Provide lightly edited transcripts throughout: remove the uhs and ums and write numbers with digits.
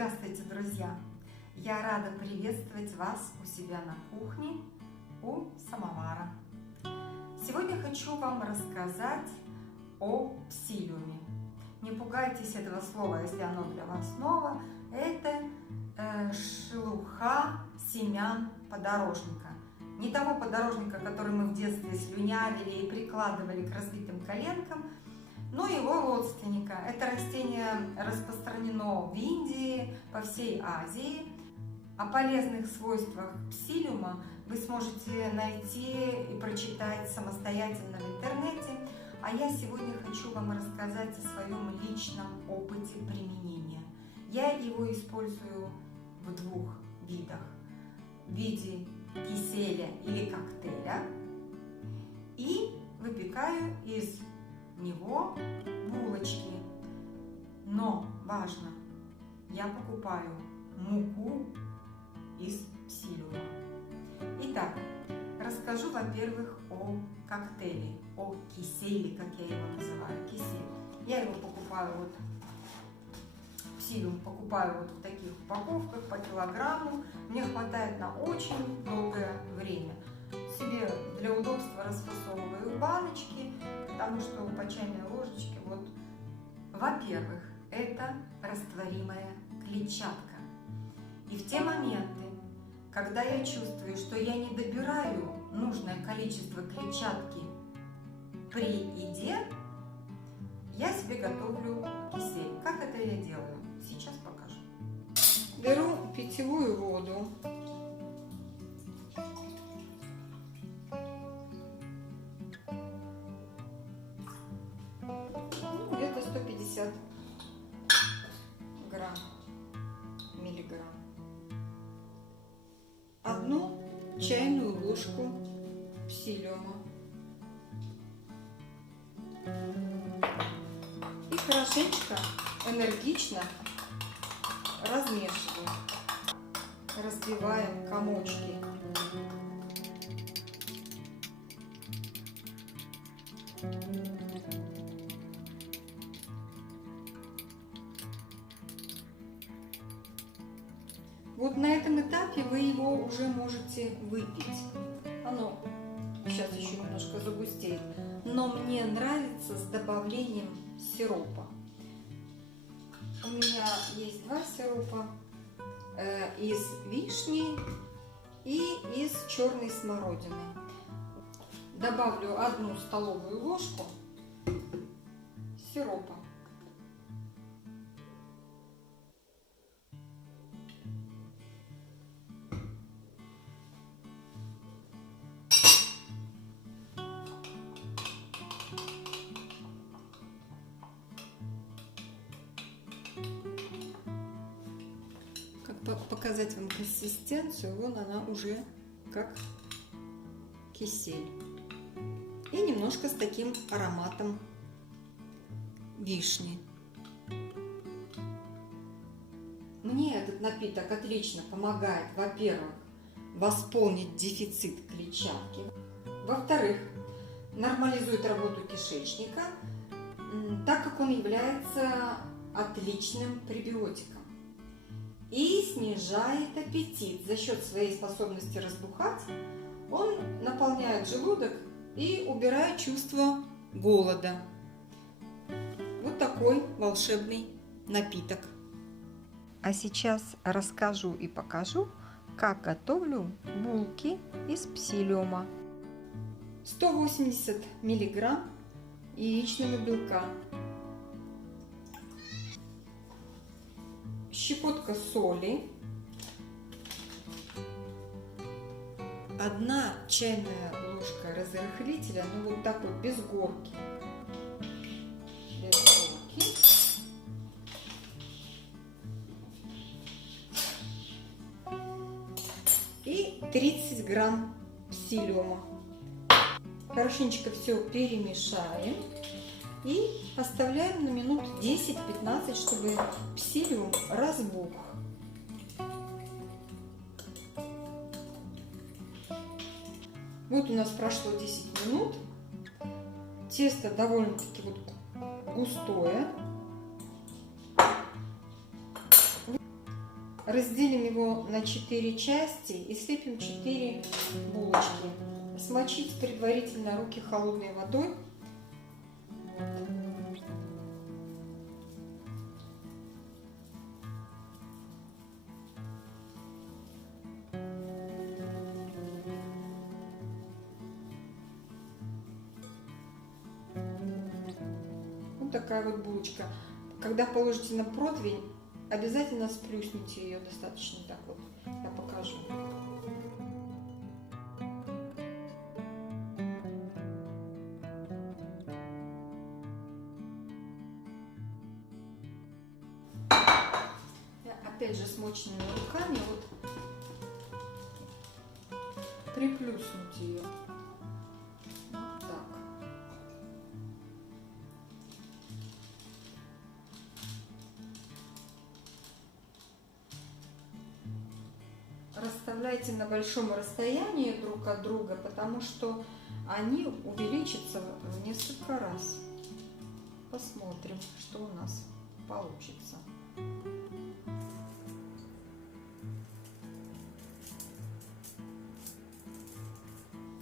Здравствуйте, друзья! Я рада приветствовать вас у себя на кухне, у самовара. Сегодня хочу вам рассказать о псилиуме. Не пугайтесь этого слова, если оно для вас ново. Это шелуха семян подорожника. Не того подорожника, который мы в детстве слюнявили и прикладывали к разбитым коленкам, но его родственника. Это растение распространено в Индии, по всей Азии. О полезных свойствах псилиума вы сможете найти и прочитать самостоятельно в интернете. А я сегодня хочу вам рассказать о своем личном опыте применения. Я его использую в двух видах. В виде киселя или коктейля. И выпекаю из него булочки. Но важно, я покупаю муку из псилиума. Итак, расскажу, во-первых, о коктейле, о киселе, как я его называю, кисель. Я его покупаю псилиум покупаю вот в таких упаковках по килограмму. Мне хватает на очень долгое время. Себе для удобства расфасовываю баночки, потому что по чайной ложечке, вот, во-первых, это растворимая клетчатка. И в те моменты, когда я чувствую, что я не добираю нужное количество клетчатки при еде, я себе готовлю кисель. Как это я делаю? Сейчас покажу. Беру питьевую воду. Где-то 150 миллиграмм. Одну чайную ложку псилиума. И хорошенечко, энергично размешиваем. Разбиваем комочки. Вот на этом этапе вы его уже можете выпить. Оно сейчас еще немножко загустеет, но мне нравится с добавлением сиропа. У меня есть два сиропа, из вишни и из черной смородины. Добавлю 1 столовую ложку сиропа. Показать вам консистенцию, вон она уже как кисель. И немножко с таким ароматом вишни. Мне этот напиток отлично помогает, во-первых, восполнить дефицит клетчатки, во-вторых, нормализует работу кишечника, так как он является отличным пребиотиком. И снижает аппетит. За счет своей способности разбухать он наполняет желудок и убирает чувство голода. Вот такой волшебный напиток. А сейчас расскажу и покажу, как готовлю булки из псилиума. 180 миллиграмм яичного белка. Щепотка соли, 1 чайная ложка разрыхлителя, ну вот так вот, без горки. И 30 грамм псилиума. Хорошенечко все перемешаем. И оставляем на минут 10-15, чтобы псилиум разбух. Вот у нас прошло 10 минут. Тесто довольно-таки вот густое. Разделим его на 4 части и слепим 4 булочки. Смочить предварительно руки холодной водой. Вот такая вот булочка. Когда положите на противень, обязательно сплюсните ее достаточно так вот. Я покажу. Опять же смоченными руками вот приплюснуть ее. Вот так. Расставляйте на большом расстоянии друг от друга, потому что они увеличатся в несколько раз. Посмотрим, что у нас получится.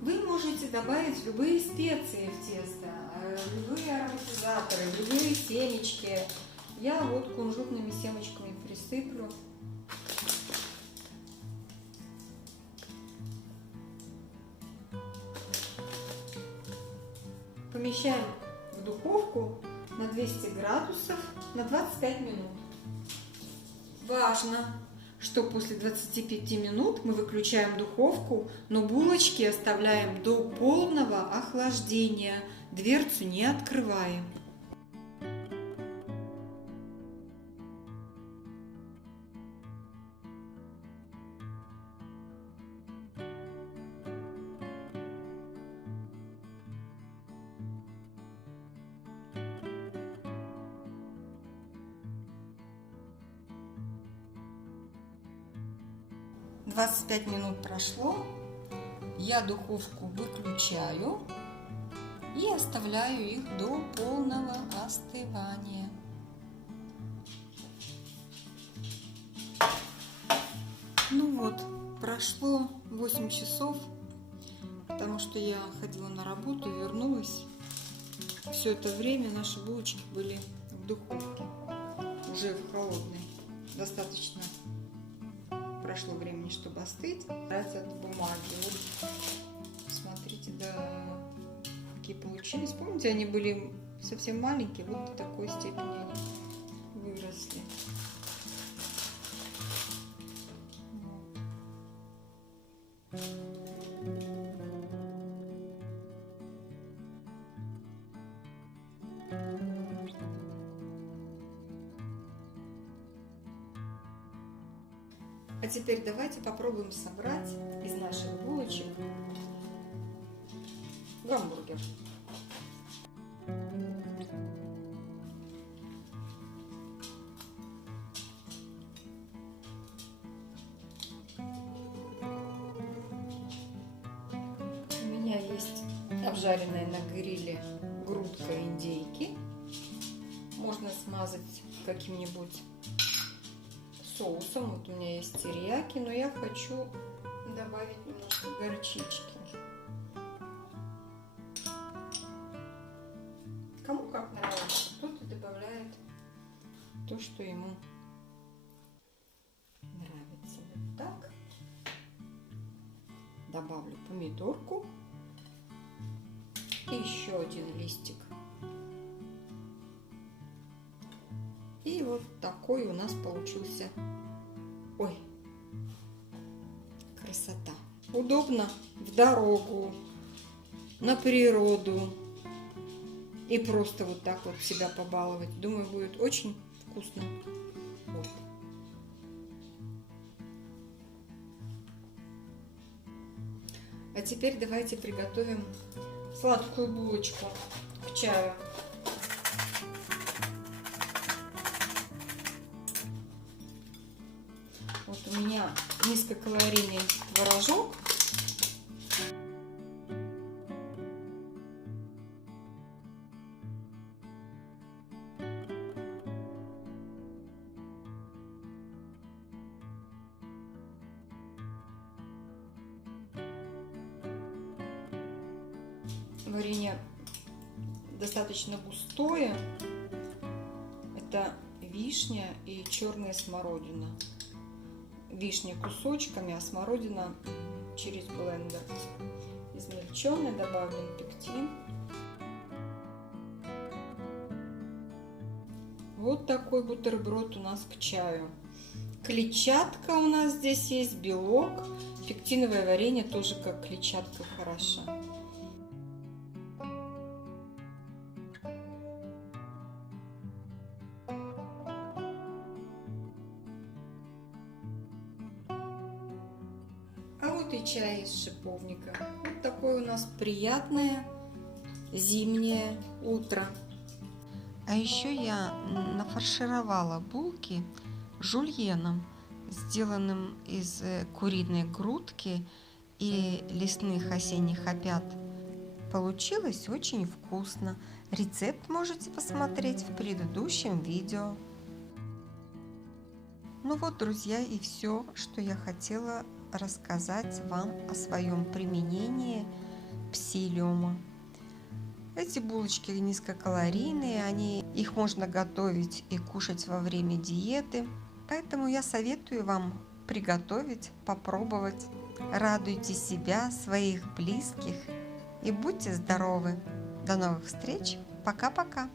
Вы можете добавить любые специи в тесто, любые ароматизаторы, любые семечки. Я вот кунжутными семечками присыплю. Помещаем в духовку на 200 градусов на 25 минут. Важно, что после 25 минут мы выключаем духовку, но булочки оставляем до полного охлаждения, дверцу не открываем. — 25 минут прошло, я духовку выключаю и оставляю их до полного остывания. Ну вот, прошло 8 часов, потому что я ходила на работу, вернулась. Все это время наши булочки были в духовке, уже в холодной, достаточно. Прошло времени, чтобы остыть. От бумаги. Вот, смотрите, да, какие получились. Помните, они были совсем маленькие, вот до такой степени они выросли. А теперь давайте попробуем собрать из наших булочек гамбургер. У меня есть обжаренная на гриле грудка индейки. Можно смазать каким-нибудь соусом. Вот у меня есть терияки, но я хочу добавить немножко горчички. Кому как нравится, кто-то добавляет то, что ему нравится. Вот так. Добавлю помидорку и еще один листик. И вот такой у нас получился. Ой, красота. Удобно в дорогу, на природу. И просто вот так вот себя побаловать. Думаю, будет очень вкусно. Вот. А теперь давайте приготовим сладкую булочку к чаю. Вот у меня низкокалорийный творожок. Варенье достаточно густое. Это вишня и черная смородина. Вишня кусочками, а смородина через блендер. Измельченный, добавлен пектин. Вот такой бутерброд у нас к чаю. Клетчатка у нас здесь есть, белок. Пектиновое варенье тоже как клетчатка хороша. А вот и чай из шиповника. Вот такое у нас приятное зимнее утро. А еще я нафаршировала булки жульеном, сделанным из куриной грудки и лесных осенних опят. Получилось очень вкусно. Рецепт можете посмотреть в предыдущем видео. Ну вот, друзья, и все, что я хотела рассказать вам о своем применении псилиума. Эти булочки низкокалорийные, их можно готовить и кушать во время диеты. Поэтому я советую вам приготовить, попробовать. Радуйте себя, своих близких и будьте здоровы. До новых встреч. Пока-пока.